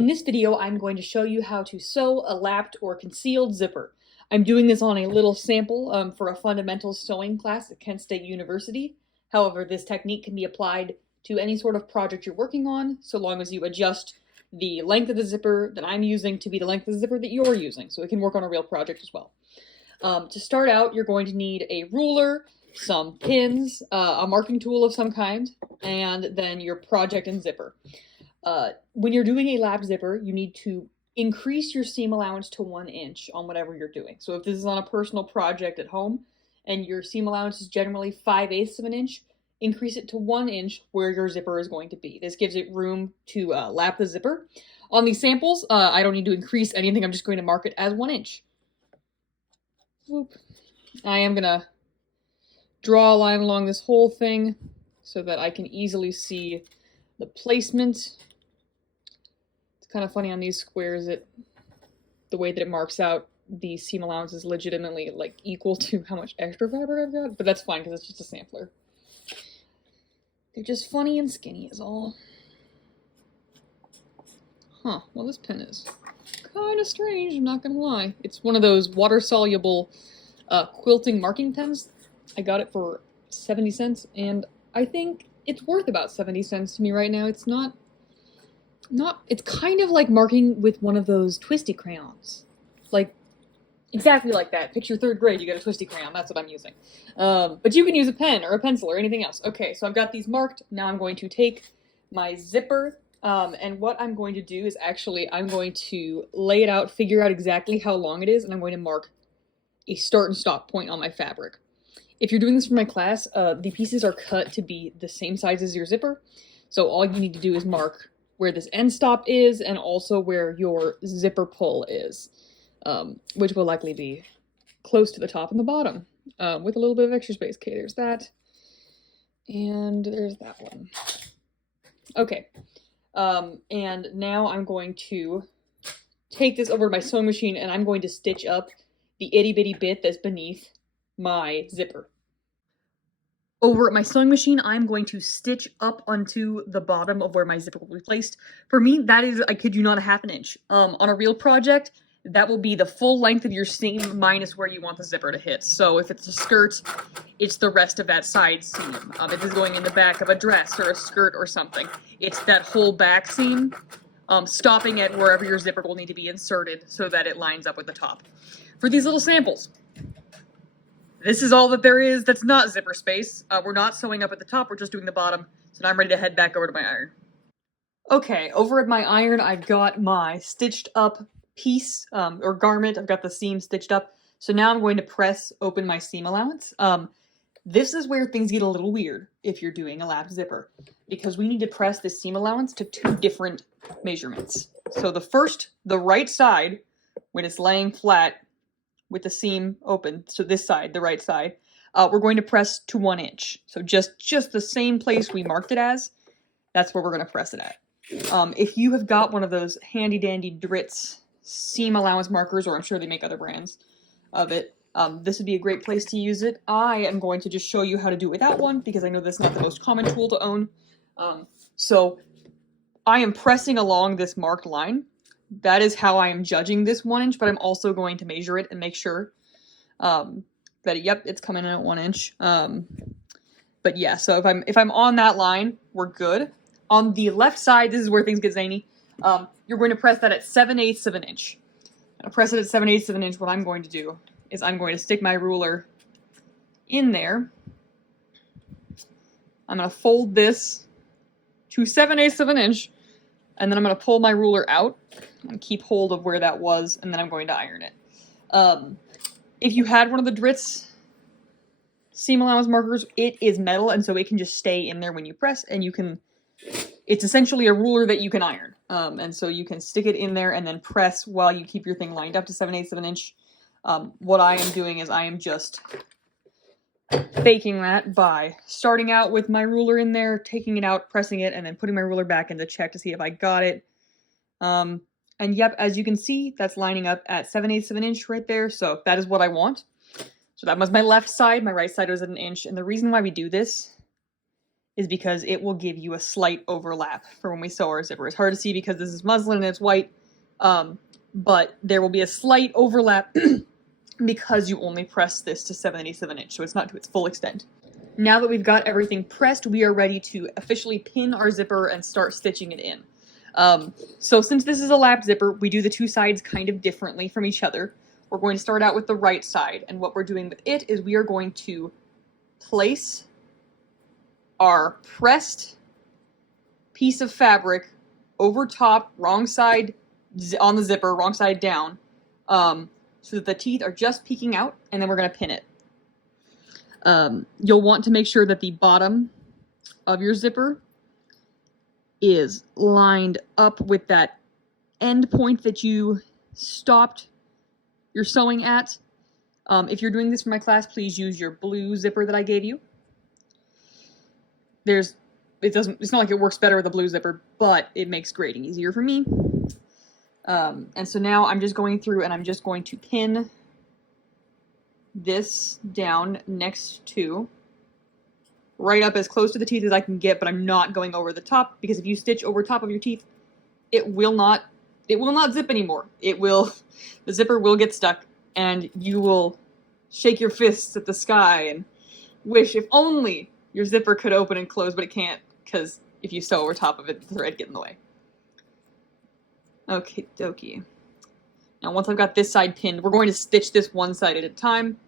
In this video, I'm going to show you how to sew a lapped or concealed zipper. I'm doing this on a little sample for a fundamental sewing class at Kent State University. However, this technique can be applied to any sort of project you're working on, so long as you adjust the length of the zipper that I'm using to be the length of the zipper that you're using, so it can work on a real project as well. To start out, you're going to need a ruler, some pins, a marking tool of some kind, and then your project and zipper. When you're doing a lap zipper, you need to increase your seam allowance to 1 inch on whatever you're doing. So if this is on a personal project at home and your seam allowance is generally 5/8 of an inch, increase it to 1 inch where your zipper is going to be. This gives it room to lap the zipper. On these samples, I don't need to increase anything. I'm just going to mark it as 1 inch. Whoop. I am going to draw a line along this whole thing so that I can easily see the placement. Kind of funny on these squares, the way that it marks out the seam allowance is legitimately like equal to how much extra fabric I've got, but that's fine because it's just a sampler. They're just funny and skinny is all. Huh, well this pen is kind of strange, I'm not gonna lie. It's one of those water-soluble quilting marking pens. I got it for 70 cents, and I think it's worth about 70 cents to me right now. It's it's kind of like marking with one of those twisty crayons. Like, exactly like that. Picture 3rd grade, you get a twisty crayon, that's what I'm using. But you can use a pen or a pencil or anything else. Okay, so I've got these marked. Now I'm going to take my zipper, and what I'm going to do is actually, I'm going to lay it out, figure out exactly how long it is, and I'm going to mark a start and stop point on my fabric. If you're doing this for my class, the pieces are cut to be the same size as your zipper, so all you need to do is mark where this end stop is, and also where your zipper pull is, which will likely be close to the top and the bottom, with a little bit of extra space. Okay, there's that, and there's that one. Okay, and now I'm going to take this over to my sewing machine, and I'm going to stitch up the itty-bitty bit that's beneath my zipper. Over at my sewing machine, I'm going to stitch up onto the bottom of where my zipper will be placed. For me, that is, I kid you not, a 1/2 inch. On a real project, that will be the full length of your seam minus where you want the zipper to hit. So if it's a skirt, it's the rest of that side seam. If it's going in the back of a dress or a skirt or something, it's that whole back seam, stopping at wherever your zipper will need to be inserted so that it lines up with the top. For these little samples, this is all that there is that's not zipper space. We're not sewing up at the top, we're just doing the bottom. So now I'm ready to head back over to my iron. Okay, over at my iron, I've got my stitched up piece, or garment. I've got the seam stitched up. So now I'm going to press open my seam allowance. This is where things get a little weird if you're doing a lap zipper, because we need to press the seam allowance to 2 different measurements. So the right side, when it's laying flat, with the seam open, so this side, the right side, we're going to press to 1 inch. So just the same place we marked it as, that's where we're going to press it at. If you have got one of those handy-dandy Dritz seam allowance markers, or I'm sure they make other brands of it, this would be a great place to use it. I am going to just show you how to do it without one, because I know that's not the most common tool to own. So I am pressing along this marked line. That is how I am judging this 1 inch, but I'm also going to measure it and make sure that, yep, it's coming in at 1 inch. But yeah, so if I'm on that line, we're good. On the left side, this is where things get zany. You're going to press that at 7/8 of an inch. And to press it at 7/8 of an inch, what I'm going to do is I'm going to stick my ruler in there. I'm going to fold this to 7/8 of an inch, and then I'm going to pull my ruler out and keep hold of where that was, and then I'm going to iron it. If you had one of the Dritz seam allowance markers, it is metal, and so it can just stay in there when you press, and it's essentially a ruler that you can iron. And so you can stick it in there and then press while you keep your thing lined up to 7/8 of an inch. What I am doing is I am just faking that by starting out with my ruler in there, taking it out, pressing it, and then putting my ruler back in to check to see if I got it. And yep, as you can see, that's lining up at 7/8 of an inch right there, so that is what I want. So that was my left side, my right side was at 1 inch, and the reason why we do this is because it will give you a slight overlap for when we sew our zipper. It's hard to see because this is muslin and it's white, but there will be a slight overlap because you only press this to 7/87 inch, so it's not to its full extent. Now that we've got everything pressed, we are ready to officially pin our zipper and start stitching it in. So since this is a lap zipper, we do the two sides kind of differently from each other. We're going to start out with the right side, and what we're doing with it is we are going to place our pressed piece of fabric over top, wrong side on the zipper, wrong side down, so that the teeth are just peeking out, and then we're going to pin it. You'll want to make sure that the bottom of your zipper is lined up with that end point that you stopped your sewing at. If you're doing this for my class, please use your blue zipper that I gave you. It's not like it works better with a blue zipper, but it makes grading easier for me. And so now I'm just going through and I'm just going to pin this down next to, right up as close to the teeth as I can get, but I'm not going over the top, because if you stitch over top of your teeth, it will not zip anymore. The zipper will get stuck, and you will shake your fists at the sky and wish if only your zipper could open and close, but it can't, because if you sew over top of it, the thread gets in the way. Okay, dokie. Now once I've got this side pinned, we're going to stitch this one side at a time.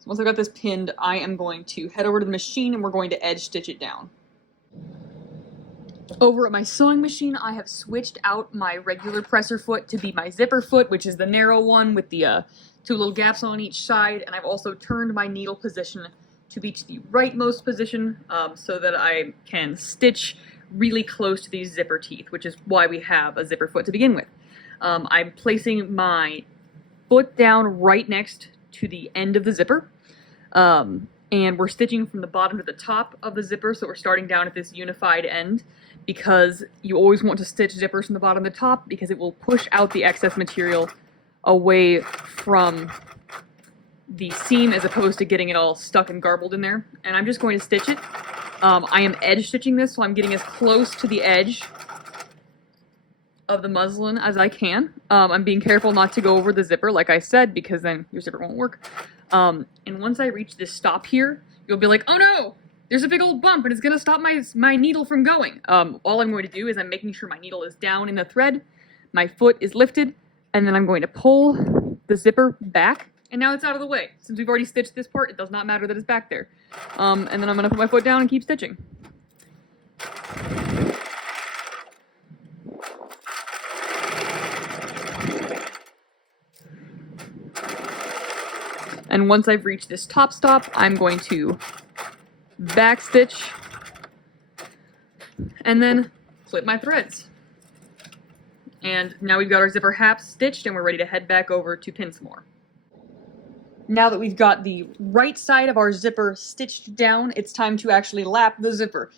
So once I've got this pinned, I am going to head over to the machine and we're going to edge stitch it down. Over at my sewing machine, I have switched out my regular presser foot to be my zipper foot, which is the narrow one with the two little gaps on each side, and I've also turned my needle position to be to the rightmost position so that I can stitch really close to these zipper teeth, which is why we have a zipper foot to begin with. I'm placing my foot down right next to the end of the zipper, and we're stitching from the bottom to the top of the zipper, so we're starting down at this unified end, because you always want to stitch zippers from the bottom to the top, because it will push out the excess material away from the seam as opposed to getting it all stuck and garbled in there. And I'm just going to stitch it. I am edge stitching this, so I'm getting as close to the edge of the muslin as I can. I'm being careful not to go over the zipper, like I said, because then your zipper won't work. And once I reach this stop here, you'll be like, oh no, there's a big old bump and it's gonna stop my needle from going. All I'm going to do is I'm making sure my needle is down in the thread, my foot is lifted, and then I'm going to pull the zipper back, and now it's out of the way. Since we've already stitched this part, it does not matter that it's back there. And then I'm gonna put my foot down and keep stitching. And once I've reached this top stop, I'm going to back stitch and then clip my threads. And now we've got our zipper half stitched and we're ready to head back over to pin some more. Now that we've got the right side of our zipper stitched down, it's time to actually lap the zipper.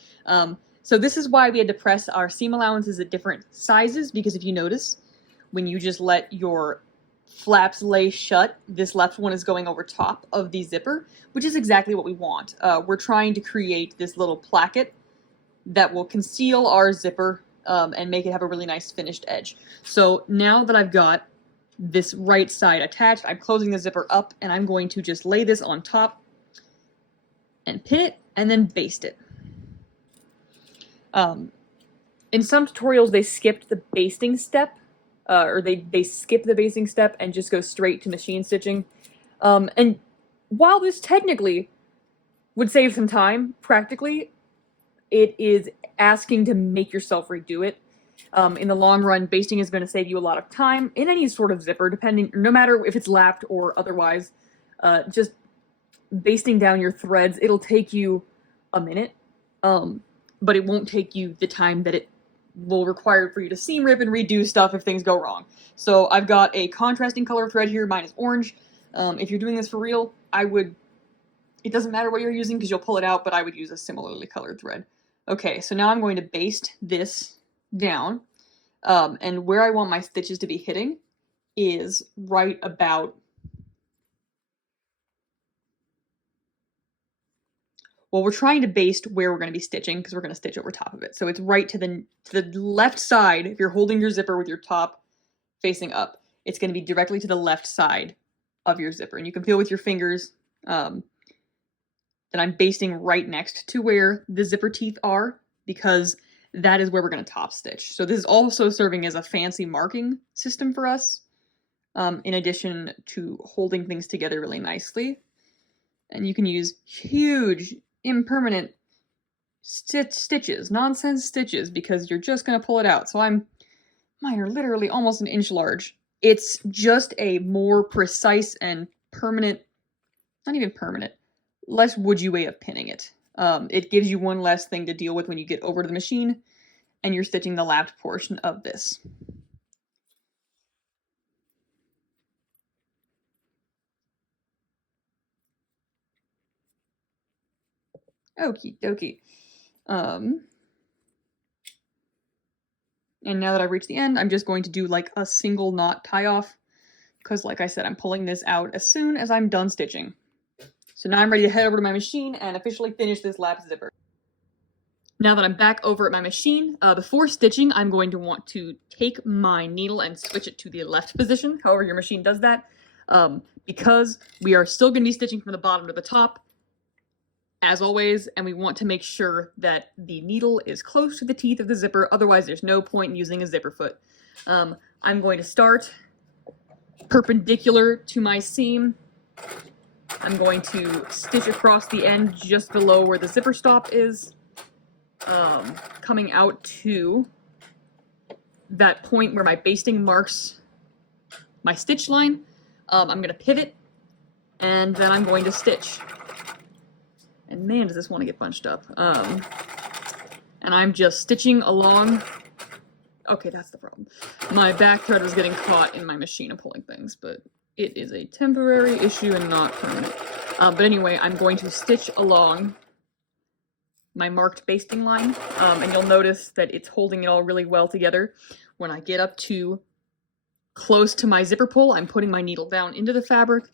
So this is why we had to press our seam allowances at different sizes, because if you notice, when you just let your flaps lay shut, this left one is going over top of the zipper, which is exactly what we want. We're trying to create this little placket that will conceal our zipper and make it have a really nice finished edge. So now that I've got this right side attached, I'm closing the zipper up and I'm going to just lay this on top and pin it and then baste it. In some tutorials they skipped the basting step, or they skip the basting step and just go straight to machine stitching. And while this technically would save some time, practically, it is asking to make yourself redo it. In the long run, basting is going to save you a lot of time in any sort of zipper, no matter if it's lapped or otherwise. Just basting down your threads, it'll take you a minute, but it won't take you the time that it will require for you to seam rip and redo stuff if things go wrong. So I've got a contrasting color thread here. Mine is orange. If you're doing this for real, it doesn't matter what you're using because you'll pull it out, but I would use a similarly colored thread. Okay, so now I'm going to baste this down, and where I want my stitches to be hitting is right about Well, we're trying to baste where we're going to be stitching because we're going to stitch over top of it. So it's right to the left side. If you're holding your zipper with your top facing up, it's going to be directly to the left side of your zipper. And you can feel with your fingers that I'm basting right next to where the zipper teeth are, because that is where we're going to top stitch. So this is also serving as a fancy marking system for us, in addition to holding things together really nicely. And you can use huge, impermanent stitches, nonsense stitches, because you're just going to pull it out. So mine are literally almost an inch large. It's just a more precise and permanent, not even permanent, less woody way of pinning it. It gives you one less thing to deal with when you get over to the machine and you're stitching the lapped portion of this. Okie dokie. And now that I've reached the end, I'm just going to do like a single knot tie off, because like I said, I'm pulling this out as soon as I'm done stitching. So now I'm ready to head over to my machine and officially finish this lap zipper. Now that I'm back over at my machine, before stitching, I'm going to want to take my needle and switch it to the left position, however your machine does that, because we are still going to be stitching from the bottom to the top, as always, and we want to make sure that the needle is close to the teeth of the zipper, otherwise there's no point in using a zipper foot. I'm going to start perpendicular to my seam. I'm going to stitch across the end just below where the zipper stop is, coming out to that point where my basting marks my stitch line. I'm going to pivot, and then I'm going to stitch. And man, does this want to get bunched up. And I'm just stitching along. Okay, that's the problem. My back thread was getting caught in my machine of pulling things, but it is a temporary issue and not permanent. But anyway, I'm going to stitch along my marked basting line, and you'll notice that it's holding it all really well together. When I get up to close to my zipper pull, I'm putting my needle down into the fabric,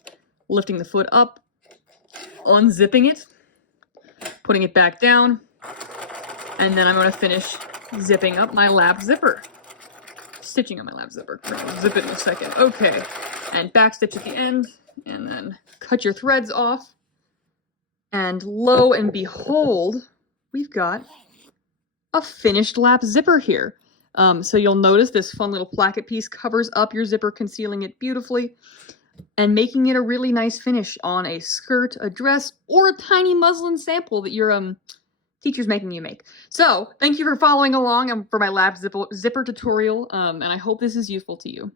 lifting the foot up, unzipping it, putting it back down, and then I'm going to finish zipping up my lap zipper. Stitching on my lap zipper. I'll zip it in a second. Okay, and back stitch at the end, and then cut your threads off, and lo and behold, we've got a finished lap zipper here. So you'll notice this fun little placket piece covers up your zipper, concealing it beautifully, and making it a really nice finish on a skirt, a dress, or a tiny muslin sample that your teacher's making you make. So, thank you for following along for my lap zipper tutorial, and I hope this is useful to you.